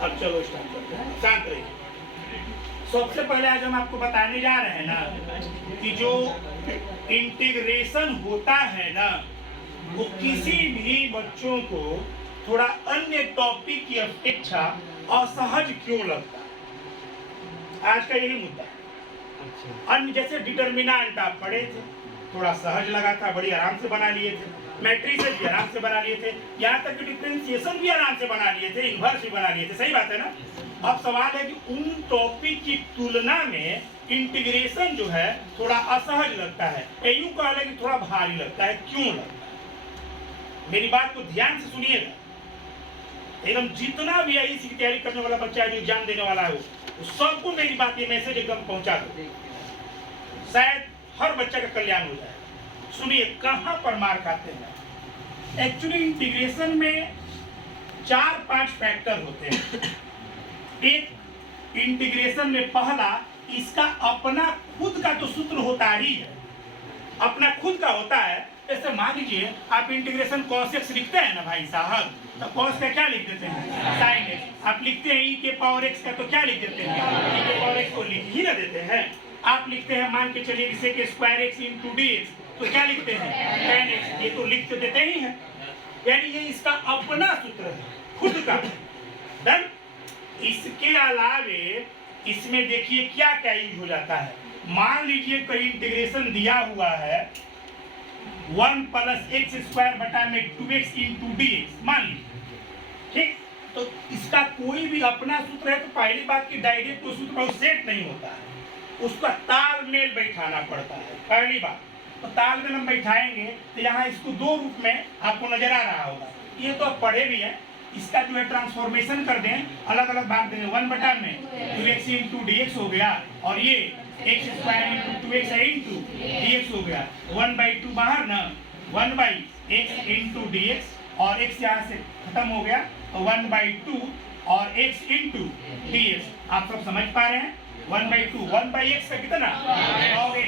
अब चलो स्टार्ट करते हैं, शांत रहिए। सबसे पहले आज हम आपको बताने जा रहे हैं ना कि जो इंटीग्रेशन होता है ना, वो किसी भी बच्चों को थोड़ा अन्य टॉपिक की अपेक्षा असहज क्यों लगता है। आज का यही मुद्दा है। अन्य जैसे डिटर्मिनेंट आप पढ़े थे, थोड़ा सहज लगा था, बड़ी आराम से बना लिए थे, मैट्रिसेस भी आराम से बना लिए थे, यहाँ तक कि डिफरेंशिएशन भी आराम से बना लिए थे, इन्वर्स भी बना लिए थे। सही बात है ना। अब सवाल है कि उन टॉपिक की तुलना में इंटीग्रेशन जो है थोड़ा असहज लगता है, यूं कह लें कि थोड़ा भारी लगता है। क्यों लगता है? मेरी बात को ध्यान से सुनिएगा। एकदम जितना भी आईएएस की तैयारी करने वाला बच्चा है, जो एग्जाम देने वाला है, वो सबको मेरी बात ये मैसेज एकदम पहुंचा दो, शायद हर बच्चा का कल्याण हो जाए। सुनिए कहां पर मार खाते हैं। एक्चुअली इंटीग्रेशन में 4-5 फैक्टर होते हैं। एक इंटीग्रेशन में पहला, इसका अपना खुद का तो सूत्र होता ही है, अपना खुद का होता है। जैसे मान लीजिए आप इंटीग्रेशन cos x लिखते हैं ना भाई साहब, तो cos का क्या लिख देते हैं, sin x। आप लिखते हैं e के पावर x का, तो क्या लिख देते हैं, e के पावर x को लिख ही ना देते हैं। आप लिखते हैं, मान के चलिए इसे के स्क्वायर x इंटू dx, तो क्या लिखते हैं, tan x। ये तो लिख तो देते ही हैं, यानी ये इसका अपना सूत्र है, खुद का। डन। इसके अलावे इसमें देखिए क्या क्या यूज हो जाता है। मान लीजिए कोई इंटीग्रेशन दिया हुआ है 1 + x² बटा में 2x इंटू dx, मान लीजिए, ठीक। तो इसका कोई भी अपना सूत्र है, तो पहली बात की डायरेक्ट तो सूत्र और सेट नहीं होता है, उसका तालमेल बैठाना पड़ता है। पहली बात तो तालमेल हम बैठाएंगे तो यहाँ इसको दो रूप में आपको नजर आ रहा होगा। ये तो आप पढ़े भी हैं। इसका जो है ट्रांसफॉर्मेशन कर दें, अलग अलग भाग देंगे। 1 बटा में 2x इंटू dx हो गया, और ये x² into 2x into dx हो गया। 1/2 बाहर ना, 1/x इंटू dx, और x यहाँ से खत्म हो गया, तो 1/2 और x इंटू dx। आप सब समझ पा रहे हैं। 1/2, 1/x का कितना, log x,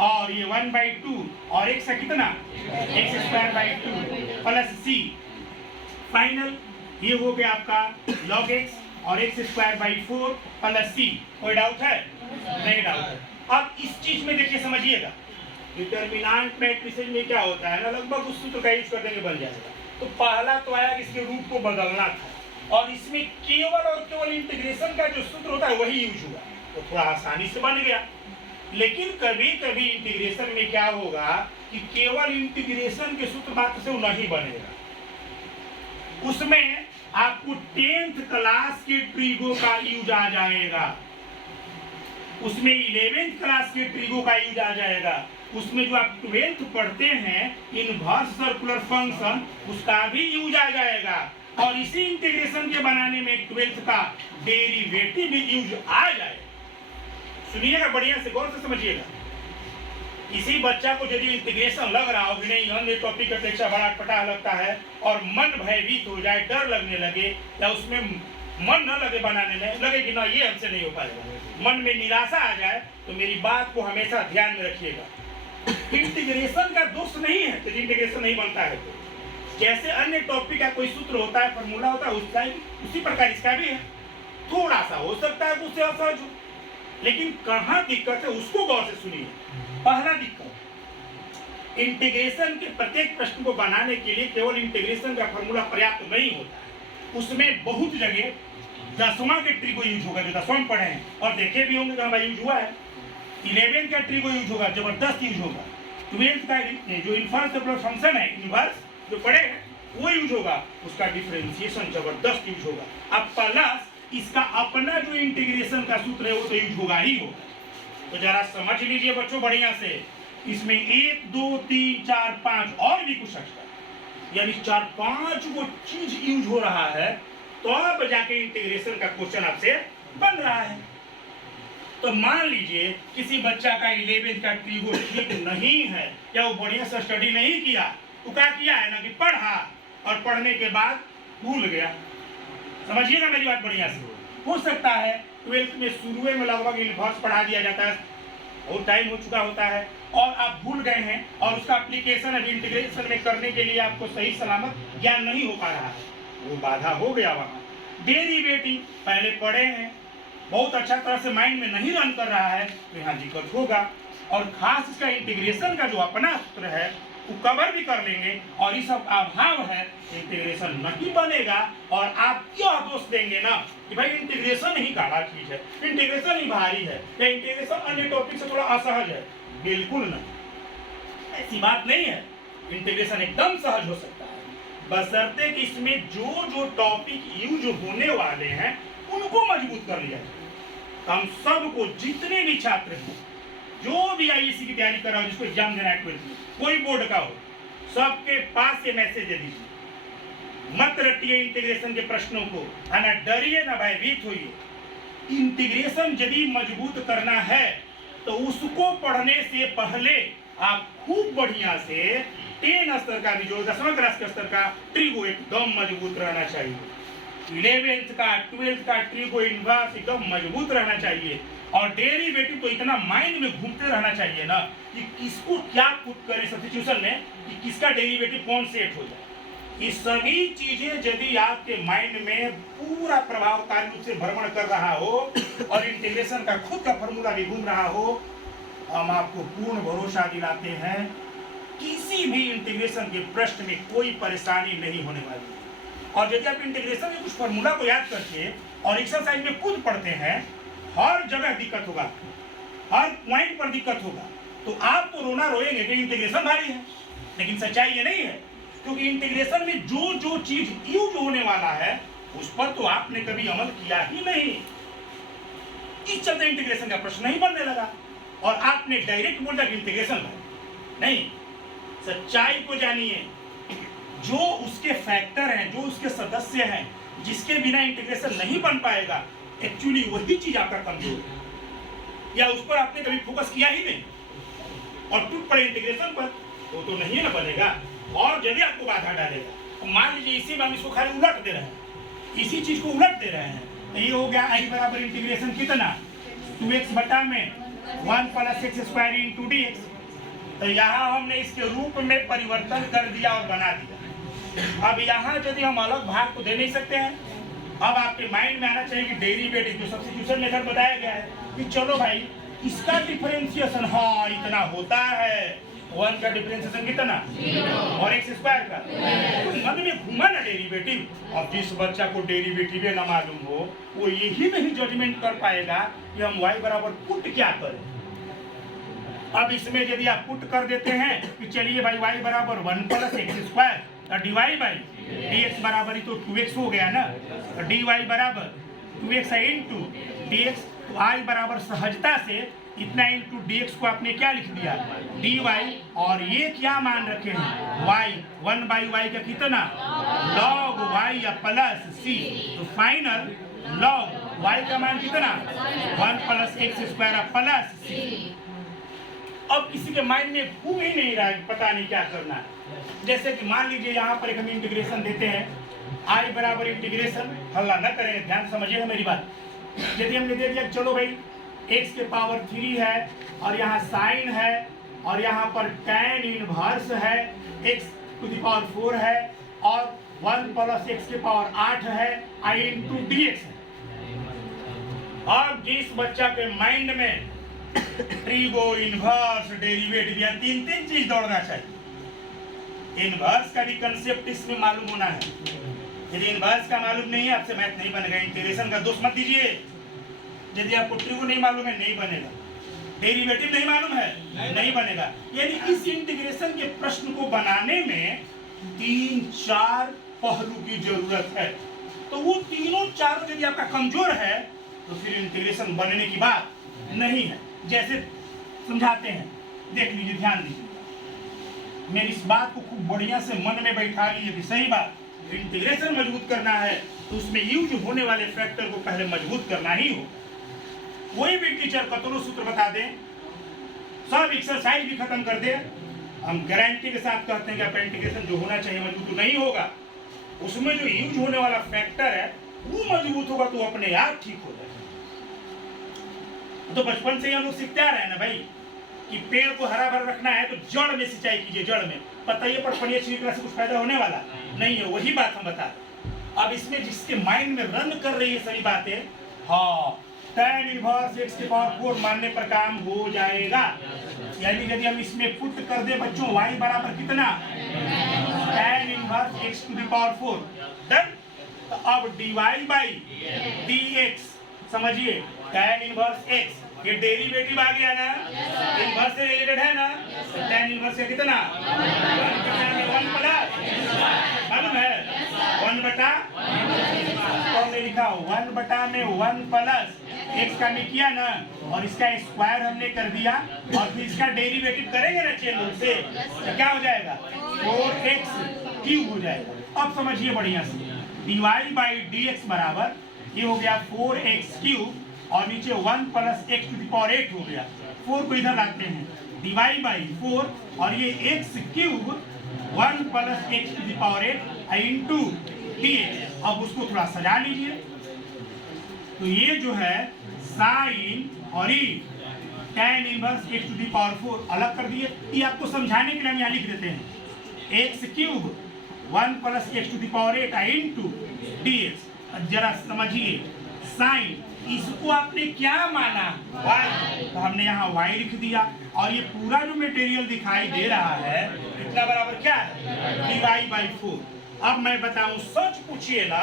और ये 1/2 और x का कितना, x²/2 प्लस c। फाइनल ये हो गया आपका log x और x²/4 प्लस c। कोई डाउट है? नहीं डाउट है। अब इस चीज में देखिए, समझिएगा, डिटर्मिनेंट मैट्रिसेस में क्या होता है ना, लगभग उस सूत्र का यूज कर देंगे बन जाएगा। तो पहला तो आया, इसके रूप को बदलना था, और इसमें केवल और केवल इंटीग्रेशन का जो सूत्र होता है वही यूज हुआ, तो थोड़ा आसानी से बन गया। लेकिन कभी कभी इंटीग्रेशन में क्या होगा कि केवल इंटीग्रेशन के सूत्र मात्र से वो नहीं बनेगा, उसमें आपको 10th क्लास के ट्रिगो का यूज आ जाएगा, उसमें 11th क्लास के ट्रिगो का यूज आ जाएगा, उसमें जो आप 12th पढ़ते हैं इनवर्स सर्कुलर फंक्शन, उसका भी यूज आ जाएगा, और इसी इंटीग्रेशन के बनाने में 12th का डेरिवेटिव भी यूज आ जाएगा। सुनिएगा, बढ़िया से गौर से समझिएगा। किसी बच्चा को यदि इंटीग्रेशन लग रहा हो कि नहीं अन्य टॉपिक की अपेक्षा बड़ा अटपटा लगता है, और मन भयभीत हो जाए, डर लगने लगे, या उसमें मन न लगे बनाने में, लगे कि ना ये हमसे नहीं हो पाएगा, मन में निराशा आ जाए, तो मेरी बात को हमेशा ध्यान में रखिएगा। इंटीग्रेशन का दोष नहीं है तो इंटीग्रेशन नहीं बनता है। तो जैसे अन्य टॉपिक का कोई सूत्र होता है, फॉर्मूला होता है, उसका उसी प्रकार इसका भी है। थोड़ा सा हो सकता है उससे असहज हो, लेकिन कहाँ दिक्कत है उसको गौर से सुनिए। पहला दिक्कत, इंटीग्रेशन के प्रत्येक प्रश्न को बनाने के लिए केवल इंटीग्रेशन का फॉर्मूला पर्याप्त नहीं होता है, उसमें बहुत जगह 10वां के ट्रिगो यूज होगा, जो 10वां पढ़े हैं और देखे भी होंगे कहाँ यूज हुआ है। 11 का ट्रिगो यूज होगा, जबरदस्त यूज होगा। 12th का जो इन्वर्स सर्कुलर फंक्शन है, इन्वर्स जो पढ़े हैं वो यूज होगा, उसका डिफरेंशिएशन जबरदस्त यूज होगा। अब प्लस इसका अपना जो इंटीग्रेशन का सूत्र है वो तो यूज होगा ही होगा। तो जरा समझ लीजिए बच्चों बढ़िया से, इसमें 1 2 3 4 5 और भी कुछ एक्स्ट्रा, यानी 4-5 वो चीज यूज हो रहा है, तो अब जाके इंटीग्रेशन का क्वेश्चन आपसे बन रहा है। तो मान लीजिए किसी बच्चा का 11th का ट्रिगो ठीक नहीं है, या वो बढ़िया से स्टडी नहीं किया, तो क्या किया है ना कि पढ़ा, और पढ़ने के बाद भूल गया। समझिएगा मेरी बात बढ़िया से। हो सकता है 12th में शुरू में लगभग इन्वर्स पढ़ा दिया जाता है, बहुत टाइम हो चुका होता है, और आप भूल गए हैं, और उसका एप्लीकेशन अभी इंटीग्रेशन में करने के लिए आपको सही सलामत ज्ञान नहीं हो पा रहा है, वो बाधा हो गया वहाँ। डेरिवेटिव पहले पढ़े हैं, बहुत अच्छा तरह से माइंड में नहीं रन कर रहा है तो यहाँ दिक्कत होगा। और खास इसका इंटीग्रेशन का जो अपना सूत्र है वो कवर भी कर लेंगे, और ये सब अभाव है इंटीग्रेशन नहीं बनेगा। और आप यह दोष देंगे ना कि भाई इंटीग्रेशन ही काला चीज है, इंटीग्रेशन ही भारी है, या इंटीग्रेशन अन्य टॉपिक से थोड़ा असहज है। बिल्कुल नहीं, ऐसी बात नहीं है। इंटीग्रेशन एकदम सहज हो सकता है, बशर्ते कि इसमें जो जो टॉपिक यूज होने वाले हैं उनको मजबूत कर लिया जाए। हम सबको, जितने भी छात्र हैं, जो भी आईएससी की तैयारी कर रहा हो, जिसको एग्जाम देना है 12th में, कोई बोर्ड का हो, सबके पास ये मैसेज दे दीजिए, मत रटिए इंटीग्रेशन के प्रश्नों को, ना डरिए ना भयभीत होइए। इंटीग्रेशन यदि मजबूत करना है तो उसको पढ़ने से पहले आप खूब बढ़िया से 10 स्तर का भी, जो 10वां क्लास के स्तर का ट्रिगो एकदम मजबूत रहना चाहिए, 11th का 12th का ट्रिगो इनवर्स एकदम मजबूत रहना चाहिए। और डेरिवेटिव तो इतना माइंड में घूमते रहना चाहिए ना कि किसको क्या पुट करें सब्स्टिट्यूशन में, कि किसका डेरिवेटिव कौन सेट हो जाए। ये सभी चीजें यदि आपके माइंड में पूरा प्रभावकारी रूप से भ्रमण कर रहा हो और इंटीग्रेशन का खुद का फॉर्मूला भी घूम रहा हो, हम आपको पूर्ण भरोसा दिलाते हैं किसी भी इंटीग्रेशन के प्रश्न में कोई परेशानी नहीं होने वाली है। और यदि आप इंटीग्रेशन के कुछ फॉर्मूला को याद करके और एक्सरसाइज में खुद पढ़ते हैं, हर जगह दिक्कत होगा, हर पॉइंट पर दिक्कत होगा, तो आप तो रोना रोएंगे कि इंटीग्रेशन भारी है। लेकिन सच्चाई ये नहीं है, क्योंकि इंटीग्रेशन में जो जो चीज यूज होने वाला है उस पर तो आपने कभी अमल किया ही नहीं। इस चलते इंटीग्रेशन का प्रश्न नहीं बनने लगा और आपने डायरेक्ट बोल दिया कि इंटीग्रेशन भारी नहीं। सच्चाई को जानिए, जो उसके फैक्टर हैं, जो उसके सदस्य हैं, जिसके बिना इंटीग्रेशन नहीं बन पाएगा, एक्चुअली वही चीज आपका कमजोर है, या उस पर आपने कभी फोकस किया ही नहीं और टूट पड़े इंटीग्रेशन पर, तो नहीं ना बनेगा। और यदि आपको बाधा डालेगा, तो मान लीजिए इसी में हम इसको खाली उलट दे रहे हैं, इसी चीज को उलट दे रहे हैं, तो ये हो गया आई बराबर इंटीग्रेशन कितना 2x बटा में 1 + x² × dx। तो यहाँ हमने इसके रूप में परिवर्तन कर दिया और बना दिया। अब यहाँ यदि हम अलग भाग को दे नहीं सकते हैं, अब आपके माइंड में आना चाहिए कि डेरिवेटिव जो सब्स्टिट्यूशन मेथड बताया गया है कि चलो भाई इसका डिफरेंशिएशन हाँ इतना होता है, 1 का डिफरेंशिएशन कितना और x² का, तो मन में घूमा ना डेरिवेटिव। अब जिस बच्चा को डेरिवेटिव ना मालूम हो वो यही नहीं जजमेंट कर पाएगा कि हम y बराबर पुट क्या करें। अब इसमें यदि आप पुट कर देते हैं कि चलिए भाई y बराबर 1 + x² डिवाइड बाई dx बराबर ही तो 2x हो गया ना, dy बराबर 2x इंटू dx, तो i बराबर सहजता से इतना इंटू dx को आपने क्या लिख दिया dy, और ये क्या मान रखे हैं y, 1/y का कितना log y या प्लस c, तो फाइनल log y का मान कितना 1 + x² प्लस c। अब किसी के माइंड में घूम ही नहीं रहा, पता नहीं क्या करना है। जैसे कि मान लीजिए यहाँ पर एक हम इंटीग्रेशन देते हैं, i बराबर इंटीग्रेशन, हल्ला न करें, ध्यान समझिएगा मेरी बात। यदि हमने दे दिया चलो भाई x के पावर 3 है और यहाँ साइन है और यहाँ पर tan इनवर्स है, x⁴ है और 1 + x के पावर 8 है, i × dx है। अब जिस बच्चा के माइंड में ट्रिगो इनवर्स डेरिवेटिव या तीन चीज दौड़ना चाहिए। इनवर्स का भी कंसेप्ट इसमें मालूम होना है। यदि इनवर्स का मालूम नहीं है आपसे मैथ नहीं बनेगा। इंटीग्रेशन का दोष मत दीजिए, यदि आपको ट्रिगो नहीं मालूम है नहीं बनेगा, डेरिवेटिव नहीं मालूम है नहीं बनेगा। यानी इस इंटीग्रेशन के प्रश्न को बनाने में 3-4 पहलू की जरूरत है। तो वो तीनों चारों यदि आपका कमजोर है तो फिर इंटीग्रेशन बनने की बात नहीं है। जैसे समझाते हैं, देख लीजिए, ध्यान दीजिए, मेरी इस बात को खूब बढ़िया से मन में बैठा लीजिए कि सही बात, इंटीग्रेशन मजबूत करना है तो उसमें यूज होने वाले फैक्टर को पहले मजबूत करना ही हो। कोई भी टीचर कतरो सूत्र बता दें, सब एक्सरसाइज भी खत्म कर दे, हम गारंटी के साथ कहते हैं कि आपका इंटीग्रेशन जो होना चाहिए मजबूत नहीं होगा। उसमें जो यूज होने वाला फैक्टर है वो मजबूत होगा तो अपने आप ठीक हो जाएगा। तो बचपन से ही हम लोग सीखते आ रहे हैं ना भाई कि पेड़ को हरा भरा रखना है तो जड़ में सिंचाई कीजिए, जड़ में। पता ये पर पड़िए छिड़कने से कुछ फायदा होने वाला नहीं है, वही बात हम बता रहे। अब इसमें जिसके माइंड में रन कर रही है सभी बातें, हाँ tan इनवर्स x की पावर 4 मानने पर काम हो जाएगा। यानी यदि हम इसमें पुट कर दे बच्चों y बराबर कितना, tan inverse x to the power 4, done. तो अब dy बाई dx, समझिए tan इनवर्स x, ये डेरिवेटिव आ गया ना, इनवर्स से रिलेटेड है ना, tan इनवर्स का कितना 1 प्लस, मालूम है 1 बटा, तो हमने लिखा 1 बटा में 1 प्लस x का हमने किया ना, और इसका स्क्वायर हमने कर दिया, और फिर इसका डेरिवेटिव करेंगे ना चेन रूल से, तो क्या हो जाएगा 4x क्यूब हो जाएगा। अब समझिए बढ़िया से, dy बाई dx बराबर ये हो गया 4x क्यूब, और नीचे 1 plus x to the power 8 हो गया। 4 को इधर लाते हैं, dy बाई 4, और ये x cube 1 plus x to the power 8 into dx। अब उसको थोड़ा सजा लीजिए, तो ये जो है साइन और ये tan inverse x to the power 4 अलग कर दिए। ये आपको समझाने के लिए हम यहाँ लिख देते हैं, x cube 1 plus x to the power 8 into dx। जरा समझिए, साइन इसको आपने क्या माना y, तो हमने यहाँ y लिख दिया, और ये पूरा जो मटेरियल दिखाई दे रहा है इतना बराबर क्या है dy बाई 4। अब मैं बताऊं, सच पूछिए ना,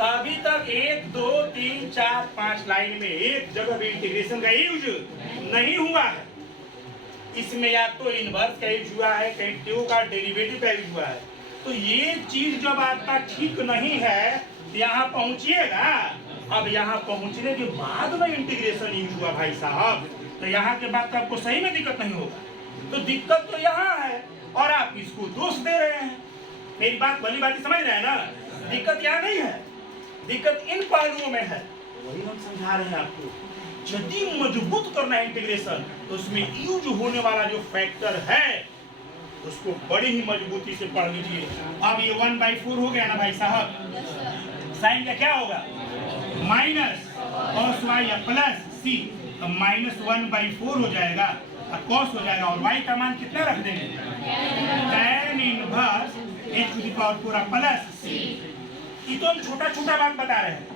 अभी तक 1 2 3 4 5 लाइन में एक जगह भी इंटीग्रेशन का यूज नहीं हुआ है। इसमें या तो इनवर्स का यूज हुआ है, कहीं क्यू का डेरिवेटिव का यूज हुआ है। तो ये चीज जब आपका ठीक नहीं है, यहाँ पहुंचिएगा। अब यहाँ पहुंचने के बाद में इंटीग्रेशन यूज हुआ भाई साहब, तो यहाँ के बाद तो आपको सही में दिक्कत नहीं होगा। तो दिक्कत तो यहाँ है, और आप इसको दोष दे रहे हैं। मेरी बात भली बात समझ रहे हैं ना, दिक्कत यहाँ नहीं है, दिक्कत इन पहलुओं में है। वही हम समझा रहे हैं आपको। यदि मजबूत करना है इंटीग्रेशन, तो उसमें यूज होने वाला जो फैक्टर है उसको बड़ी ही मजबूती से पढ़ लीजिए। अब ये 1/4 हो गया ना भाई साहब, साइन का क्या होगा माइनस cos y या प्लस c, तो -1/4 हो जाएगा, और cos हो जाएगा, और y का मान कितना रख देंगे tan inverse h to the power 4 plus c। ये तो हम छोटा छोटा बात बता रहे हैं,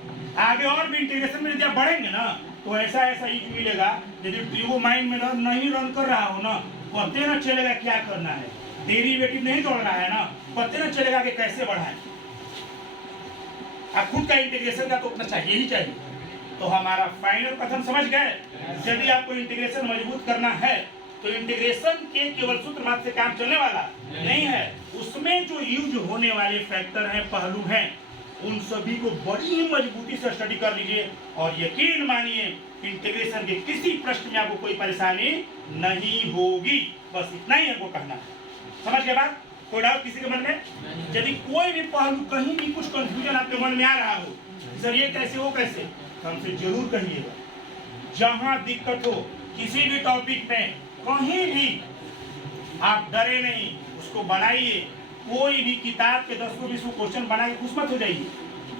आगे और भी इंटीग्रेशन में यदि आप बढ़ेंगे ना, तो ऐसा ऐसा यूज मिलेगा। यदि ट्यूब माइंड में नहीं रन कर रहा हो ना, पता ना चलेगा क्या करना है, डेरिवेटिव नहीं जोड़ रहा है ना, पता ना चलेगा कि कैसे बढ़ाएं। आप खुद का इंटीग्रेशन का तो उतना चाहिए ही चाहिए। तो हमारा फाइनल कथन समझ गए, यदि आपको इंटीग्रेशन मजबूत करना है तो इंटीग्रेशन के केवल सूत्र मात्र से काम चलने वाला नहीं है, उसमें जो यूज होने वाले फैक्टर हैं, पहलू हैं, उन सभी को बड़ी ही मजबूती से स्टडी कर लीजिए, और यकीन मानिए इंटीग्रेशन के किसी प्रश्न में आपको कोई परेशानी नहीं होगी। बस इतना ही हमको कहना है। समझ गए बात? कोई डाउट किसी के मन में? यदि कोई भी पहलू कहीं भी कुछ कंफ्यूजन आपके मन में आ रहा हो, सर ये कैसे वो कैसे, तो हमसे जरूर कहिएगा। जहां दिक्कत हो किसी भी टॉपिक में, कहीं भी आप डरे नहीं, उसको बनाइए। कोई भी किताब के 10-20 क्वेश्चन बनाइए, खुश मत हो जाइए,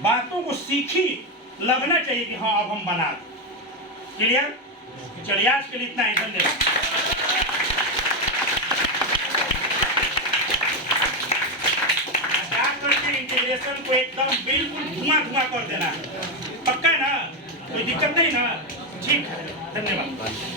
बातों को सीखिए, लगना चाहिए कि हाँ अब हम बना। क्लियर? चलिए आज के लिए इतना ही, धन्यवाद। इंटीग्रेशन को एकदम बिल्कुल धुआं कर देना, पक्का ना? कोई दिक्कत नहीं ना? ठीक है, धन्यवाद।